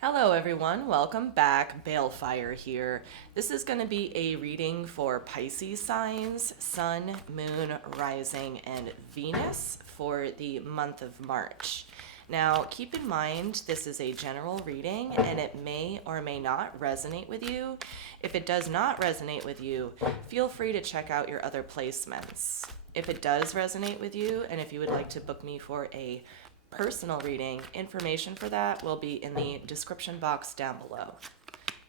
Hello everyone, welcome back. Balefire here. This is going to be a reading for Pisces signs, Sun, Moon, Rising, and Venus for the month of March. Now, keep in mind this is a general reading and it may or may not resonate with you. If it does not resonate with you, feel free to check out your other placements. If it does resonate with you and if you would like to book me for a personal reading, information for that will be in the description box down below.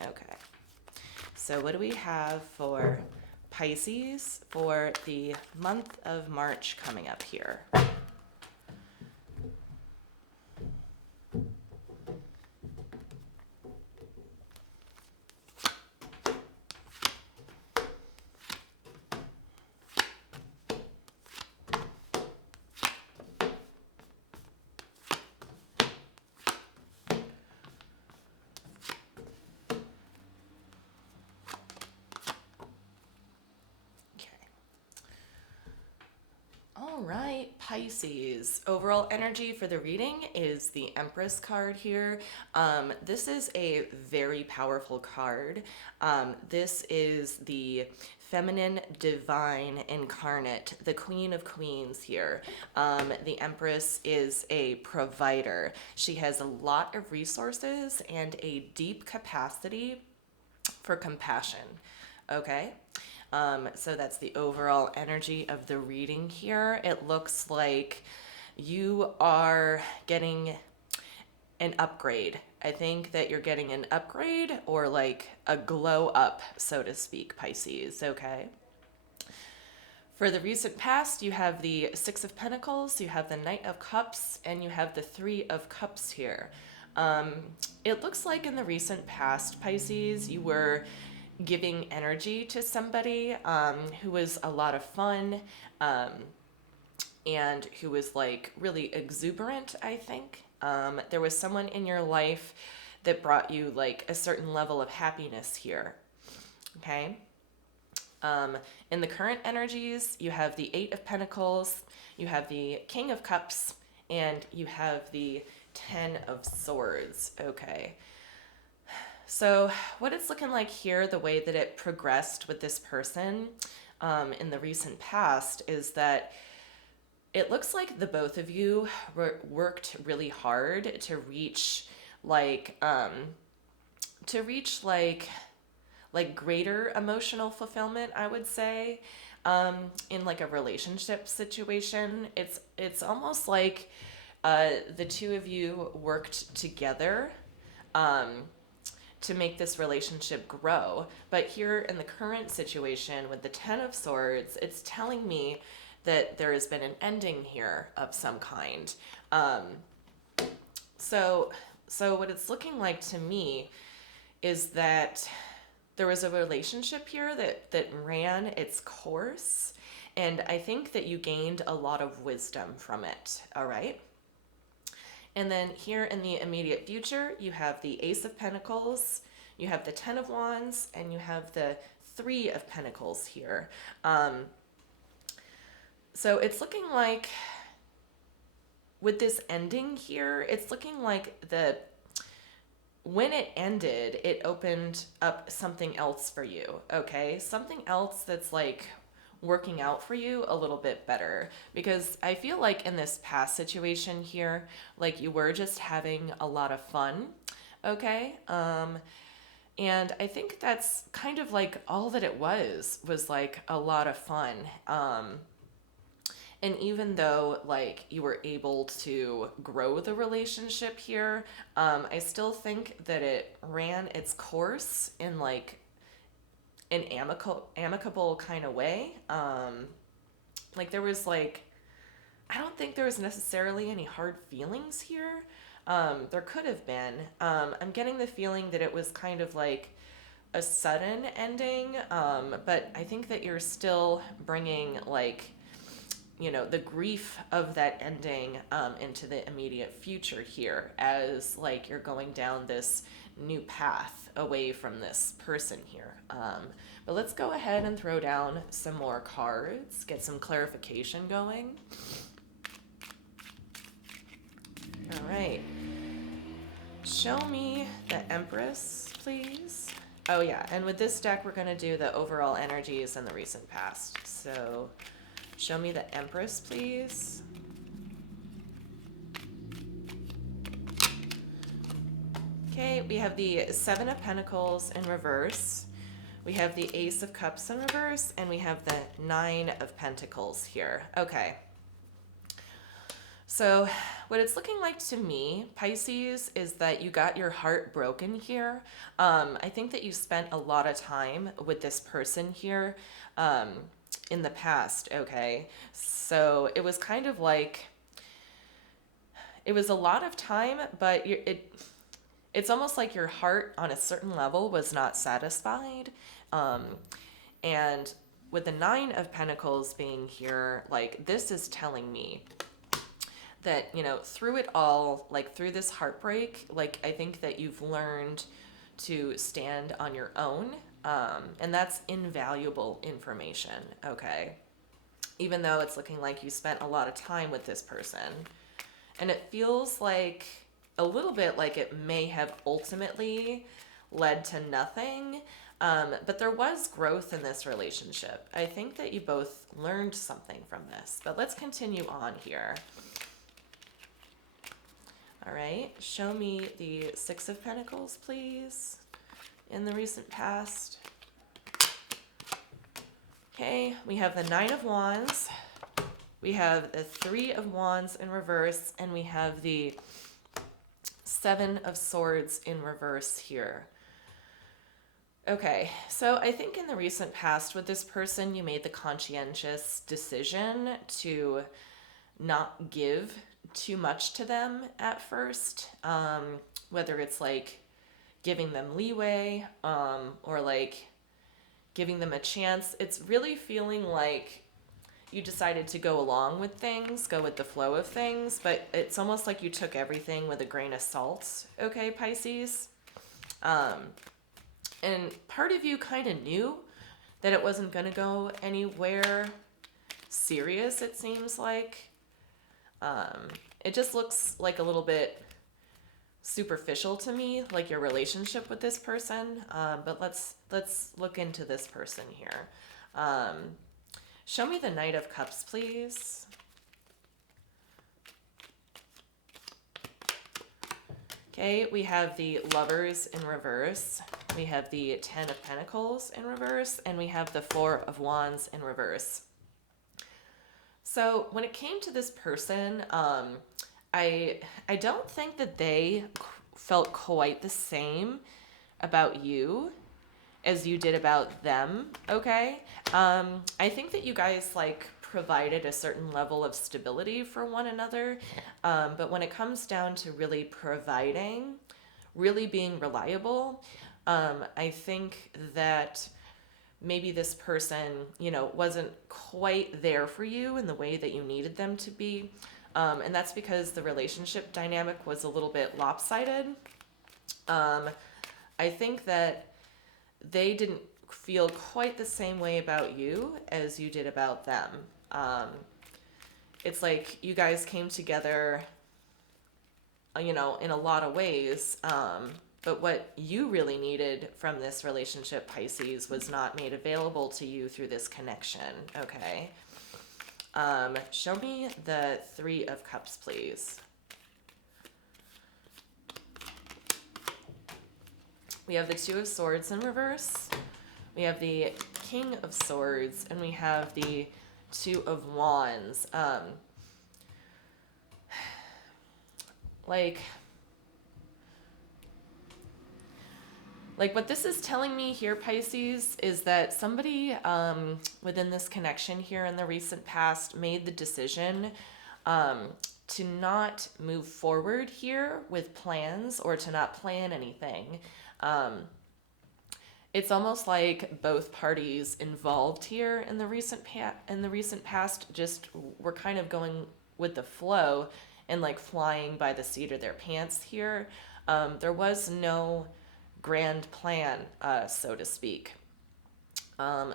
Okay, so what do we have for Pisces for the month of March coming up here? All right, Pisces. Overall energy for the reading is the Empress card here. This is a very powerful card. This is the feminine divine incarnate, the Queen of Queens here. The Empress is a provider. She has a lot of resources and a deep capacity for compassion. Okay? So that's the overall energy of the reading here. It looks like you are getting an upgrade. I think that you're getting an upgrade or like a glow up, so to speak, Pisces. Okay? For the recent past, you have the Six of Pentacles, you have the Knight of Cups, and you have the Three of Cups here. It looks like in the recent past, Pisces, you were giving energy to somebody who was a lot of fun and who was like really exuberant, I think. There was someone in your life that brought you like a certain level of happiness here. Okay? In the current energies, you have the Eight of Pentacles, you have the King of Cups, and you have the Ten of Swords. Okay. So what it's looking like here, the way that it progressed with this person in the recent past is that it looks like the both of you worked really hard to reach like greater emotional fulfillment, I would say, in like a relationship situation. It's almost like the two of you worked together to make this relationship grow. But here in the current situation with the Ten of Swords, it's telling me that there has been an ending here of some kind. So what it's looking like to me is that there was a relationship here that ran its course, and I think that you gained a lot of wisdom from it, all right? And then here in the immediate future, you have the Ace of Pentacles, you have the Ten of Wands, and you have the Three of Pentacles here. So it's looking like with this ending here, it's looking like when it ended, it opened up something else for you, okay? Something else that's like working out for you a little bit better, because I feel like in this past situation here, like you were just having a lot of fun, okay? And I think that's kind of like all that it was like a lot of fun. And even though like you were able to grow the relationship here, I still think that it ran its course in like an amicable kind of way. Like there was like, I don't think there was necessarily any hard feelings here. There could have been. I'm getting the feeling that it was kind of like a sudden ending, but I think that you're still bringing like, you know, the grief of that ending into the immediate future here as like you're going down this new path away from this person here. But let's go ahead and throw down some more cards, get some clarification going. All right. show me the Empress, please. Oh yeah, and with this deck, we're gonna do the overall energies in the recent past. So show me the Empress, please. Okay, we have the Seven of Pentacles in reverse. We have the Ace of Cups in reverse, and we have the Nine of Pentacles here. Okay. So what it's looking like to me, Pisces, is that you got your heart broken here. I think that you spent a lot of time with this person here in the past, okay? So it was kind of like, it was a lot of time, but it's almost like your heart on a certain level was not satisfied. And with the Nine of Pentacles being here, like this is telling me that, you know, through it all, like through this heartbreak, like I think that you've learned to stand on your own. And that's invaluable information, okay? Even though it's looking like you spent a lot of time with this person. And it feels like a little bit like it may have ultimately led to nothing. But there was growth in this relationship. I think that you both learned something from this. But let's continue on here. All right, show me the Six of Pentacles, please, in the recent past. Okay, we have the Nine of Wands. We have the Three of Wands in reverse, and we have the Seven of Swords in reverse here. Okay, so I think in the recent past with this person, you made the conscientious decision to not give too much to them at first, whether it's like giving them leeway or like giving them a chance. It's really feeling like you decided to go along with things, go with the flow of things, but it's almost like you took everything with a grain of salt, okay, Pisces? And part of you kind of knew that it wasn't going to go anywhere serious, it seems like. It just looks like a little bit superficial to me, like your relationship with this person. But let's look into this person here. Show me the Knight of Cups, please. Okay, we have the Lovers in reverse. We have the Ten of Pentacles in reverse, and we have the Four of Wands in reverse. So when it came to this person, I don't think that they felt quite the same about you as you did about them, okay? I think that you guys like provided a certain level of stability for one another, but when it comes down to really providing, really being reliable, I think that maybe this person, you know, wasn't quite there for you in the way that you needed them to be. And that's because the relationship dynamic was a little bit lopsided. I think that they didn't feel quite the same way about you as you did about them. It's like you guys came together, you know, in a lot of ways. But what you really needed from this relationship, Pisces, was not made available to you through this connection, okay? Show me the Three of Cups, please. We have the Two of Swords in reverse. We have the King of Swords, and we have the Two of Wands. Like what this is telling me here, Pisces, is that somebody within this connection here in the recent past made the decision to not move forward here with plans or to not plan anything. It's almost like both parties involved here in the recent past just were kind of going with the flow and like flying by the seat of their pants here. There was no grand plan, so to speak,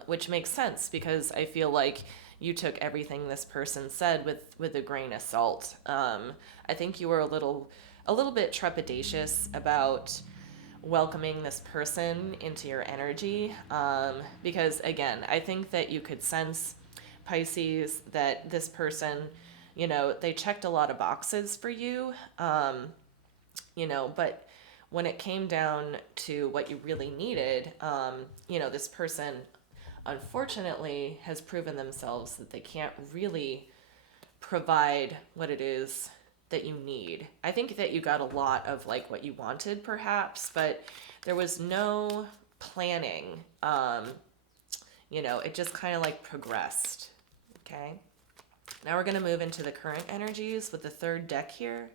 which makes sense because I feel like you took everything this person said with a grain of salt. I think you were a little a little bit trepidatious about welcoming this person into your energy. Because again, I think that you could sense, Pisces, that this person, they checked a lot of boxes for you, but when it came down to what you really needed, this person unfortunately has proven themselves that they can't really provide what it is that you need. I think that you got a lot of like what you wanted perhaps, but there was no planning. It just kind of like progressed. Okay. Now we're going to move into the current energies with the third deck here.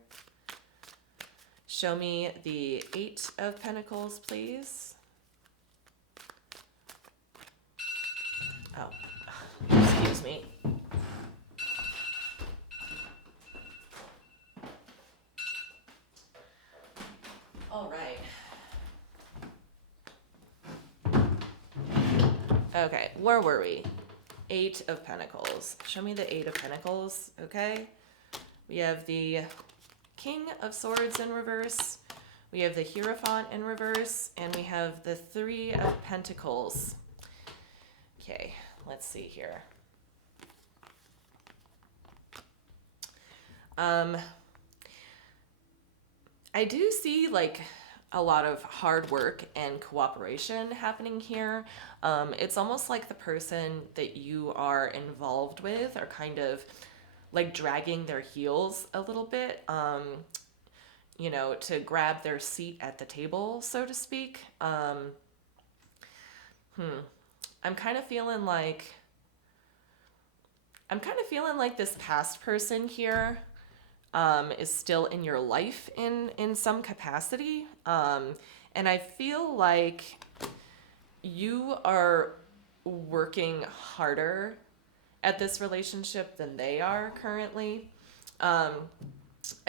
Show me the 8 of Pentacles, please. Oh, excuse me. All right. Okay, where were we? 8 of Pentacles. Show me the 8 of Pentacles, okay? We have the King of Swords in reverse. We have the Hierophant in reverse. And we have the 3 of Pentacles. Okay, let's see here. I do see like a lot of hard work and cooperation happening here. It's almost like the person that you are involved with are kind of like dragging their heels a little bit, to grab their seat at the table, so to speak. I'm kind of feeling like this past person here is still in your life in some capacity. And I feel like you are working harder at this relationship than they are currently. I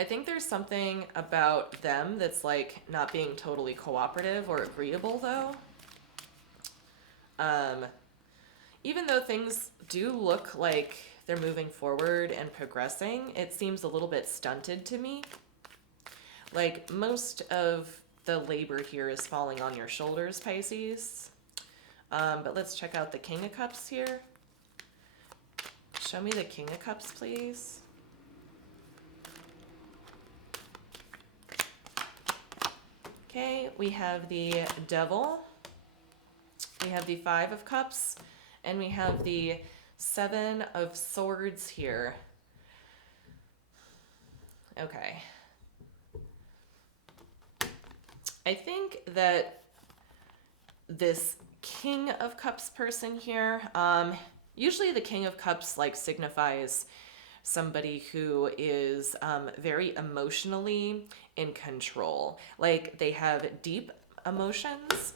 think there's something about them that's like not being totally cooperative or agreeable though. Even though things do look like they're moving forward and progressing, it seems a little bit stunted to me. Like most of the labor here is falling on your shoulders, Pisces. But let's check out the King of Cups here. Show me the King of Cups, please. Okay, we have the Devil. We have the 5 of Cups. And we have the 7 of Swords here. Okay. I think that this King of Cups person here, usually the King of Cups like signifies somebody who is very emotionally in control. Like they have deep emotions,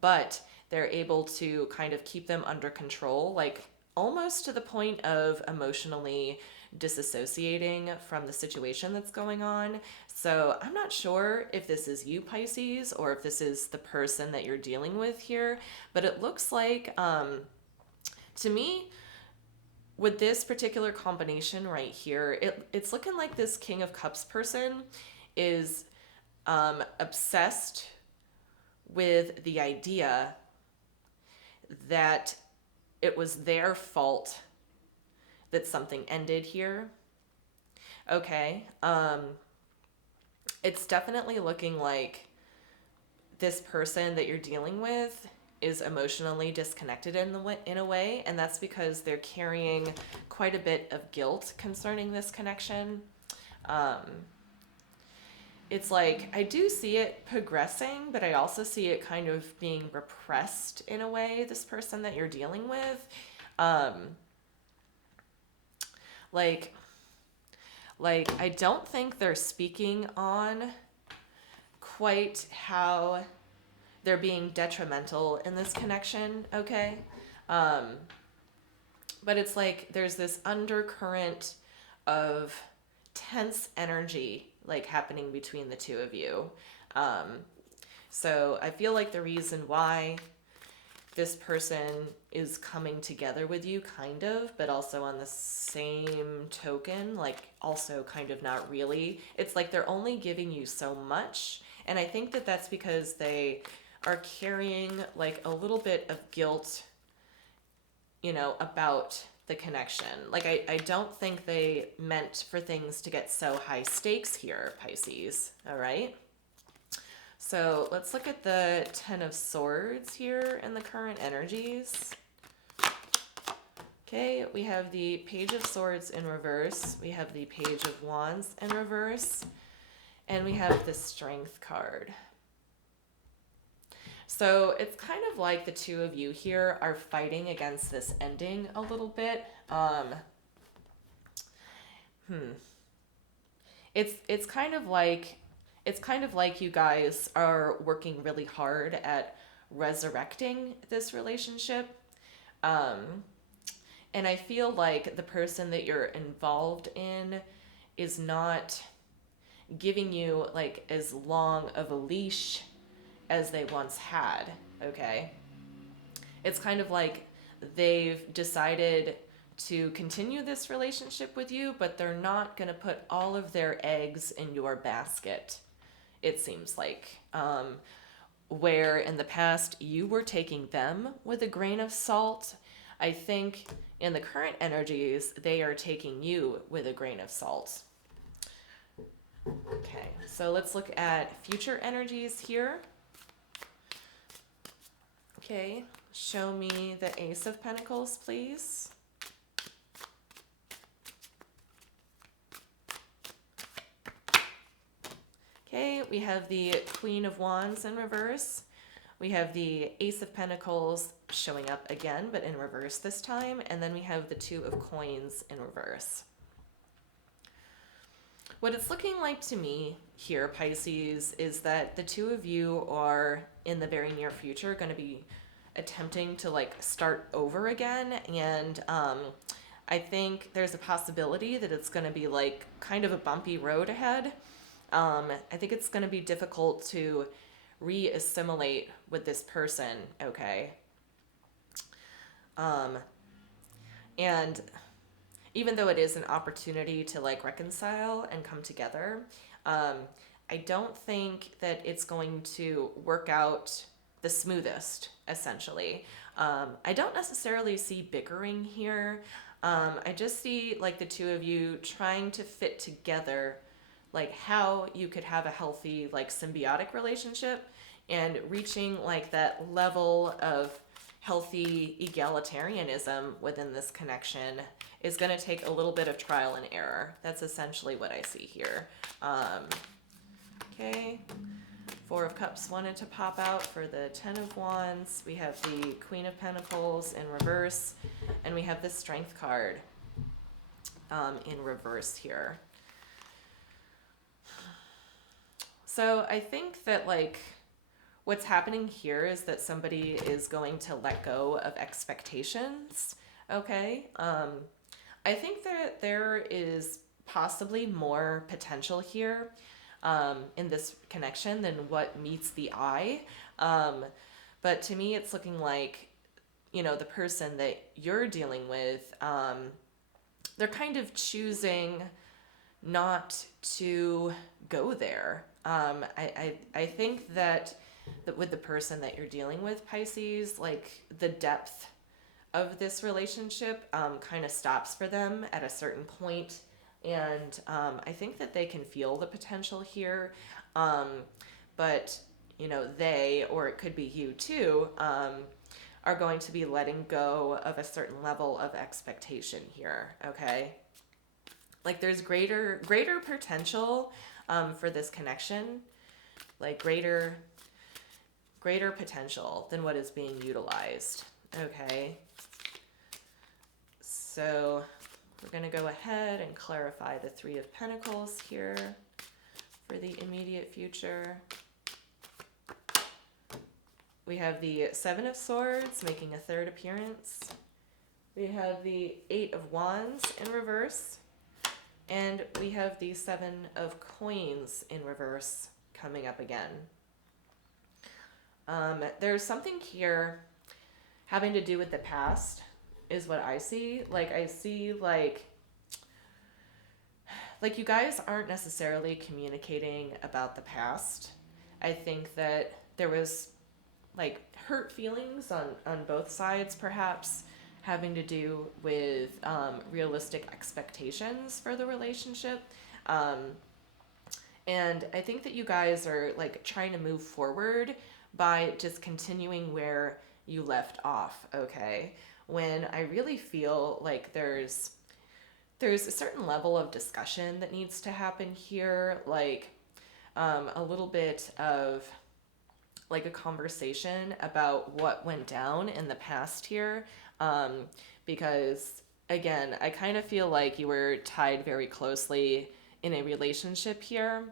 but they're able to kind of keep them under control, like almost to the point of emotionally disassociating from the situation that's going on. So I'm not sure if this is you, Pisces, or if this is the person that you're dealing with here, but it looks like, to me, with this particular combination right here, it's looking like this King of Cups person is obsessed with the idea that it was their fault that something ended here. Okay. It's definitely looking like this person that you're dealing with is emotionally disconnected in a way, and that's because they're carrying quite a bit of guilt concerning this connection. It's like, I do see it progressing, but I also see it kind of being repressed in a way, this person that you're dealing with. Like I don't think they're speaking on quite how they're being detrimental in this connection, okay? But it's like there's this undercurrent of tense energy like happening between the two of you. So I feel like the reason why this person is coming together with you, kind of, but also on the same token, like also kind of not really. It's like they're only giving you so much. And I think that that's because they are carrying like a little bit of guilt, you know, about the connection. Like, I don't think they meant for things to get so high stakes here, Pisces. All right. So let's look at the Ten of Swords here in the current energies. Okay, we have the Page of Swords in reverse. We have the Page of Wands in reverse. And we have the Strength card. So it's kind of like the two of you here are fighting against this ending a little bit. It's kind of like you guys are working really hard at resurrecting this relationship. And I feel like the person that you're involved in is not giving you like as long of a leash as they once had, okay? It's kind of like they've decided to continue this relationship with you, but they're not going to put all of their eggs in your basket, it seems like. Where in the past you were taking them with a grain of salt, I think in the current energies, they are taking you with a grain of salt. Okay, so let's look at future energies here. Okay, show me the Ace of Pentacles, please. Okay, we have the Queen of Wands in reverse. We have the Ace of Pentacles showing up again, but in reverse this time. And then we have the Two of Coins in reverse. What it's looking like to me here, Pisces, is that the two of you are in the very near future going to be attempting to like start over again. And I think there's a possibility that it's going to be like kind of a bumpy road ahead. I think it's going to be difficult to re-assimilate with this person, okay? And even though it is an opportunity to like reconcile and come together, I don't think that it's going to work out the smoothest, essentially. I don't necessarily see bickering here. I just see like the two of you trying to fit together like how you could have a healthy like symbiotic relationship, and reaching like that level of healthy egalitarianism within this connection is going to take a little bit of trial and error. That's essentially what I see here. Okay, Four of Cups wanted to pop out for the Ten of Wands. We have the Queen of Pentacles in reverse, and we have the Strength card in reverse here. So I think that like what's happening here is that somebody is going to let go of expectations, okay? I think that there is possibly more potential here in this connection than what meets the eye. But to me, it's looking like, you know, the person that you're dealing with, they're kind of choosing not to go there. I think that with the person that you're dealing with, Pisces, like the depth of this relationship kind of stops for them at a certain point. And I think that they can feel the potential here. But, you know, they, or it could be you too, are going to be letting go of a certain level of expectation here, okay? Like there's greater potential for this connection, like greater potential than what is being utilized, okay? So we're going to go ahead and clarify the Three of Pentacles here for the immediate future. We have the Seven of Swords making a third appearance. We have the Eight of Wands in reverse. And we have the Seven of Coins in reverse coming up again. There's something here having to do with the past is what I see. Like I see like you guys aren't necessarily communicating about the past. I think that there was like hurt feelings on both sides, perhaps having to do with realistic expectations for the relationship. Um, and I think that you guys are like trying to move forward by just continuing where you left off, okay? When I really feel like there's a certain level of discussion that needs to happen here, like a little bit of like a conversation about what went down in the past here. Because again, I kind of feel like you were tied very closely in a relationship here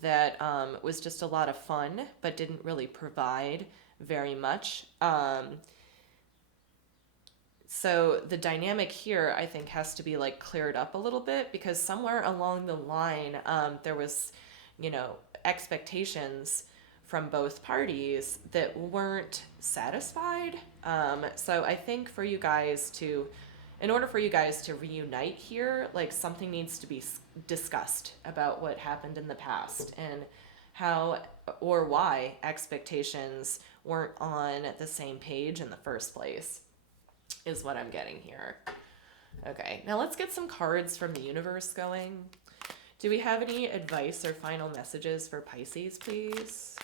that was just a lot of fun, but didn't really provide very much. So the dynamic here, I think, has to be like cleared up a little bit because somewhere along the line, there was, expectations from both parties that weren't satisfied. So I think for you guys to, in order for you guys to reunite here, like something needs to be discussed about what happened in the past and how or why expectations weren't on the same page in the first place, is what I'm getting here. Okay, now let's get some cards from the universe going. Do we have any advice or final messages for Pisces, please?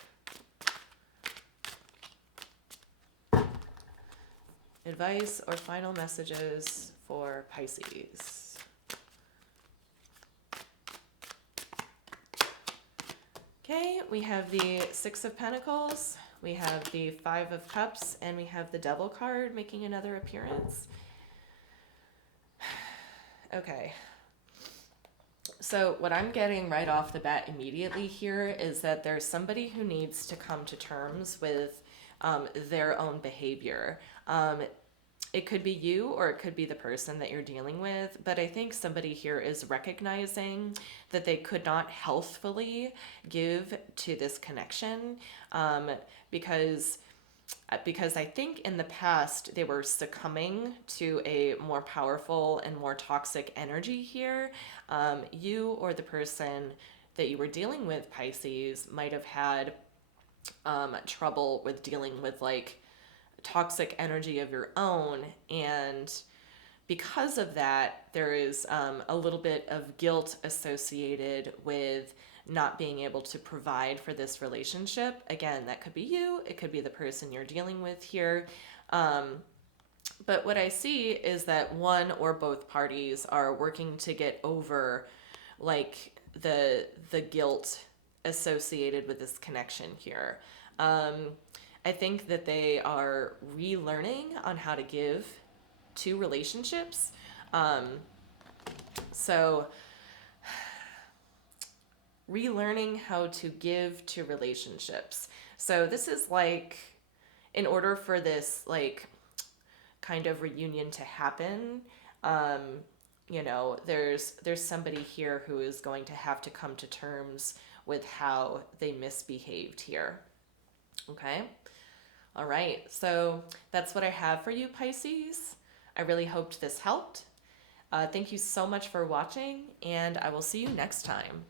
Advice or final messages for Pisces. Okay, we have the Six of Pentacles, we have the Five of Cups, and we have the Devil card making another appearance. Okay. So what I'm getting right off the bat immediately here is that there's somebody who needs to come to terms with their own behavior. It could be you or it could be the person that you're dealing with, but I think somebody here is recognizing that they could not healthfully give to this connection because I think in the past they were succumbing to a more powerful and more toxic energy here. You or the person that you were dealing with, Pisces, might have had trouble with dealing with like toxic energy of your own, and because of that there is a little bit of guilt associated with not being able to provide for this relationship. Again, that could be you, it could be the person you're dealing with here, but what I see is that one or both parties are working to get over like the guilt associated with this connection here. I think that they are relearning on how to give to relationships. So relearning how to give to relationships. So this is like, in order for this like kind of reunion to happen, there's somebody here who is going to have to come to terms with how they misbehaved here. Okay. All right, so that's what I have for you, Pisces. I really hoped this helped. Thank you so much for watching, and I will see you next time.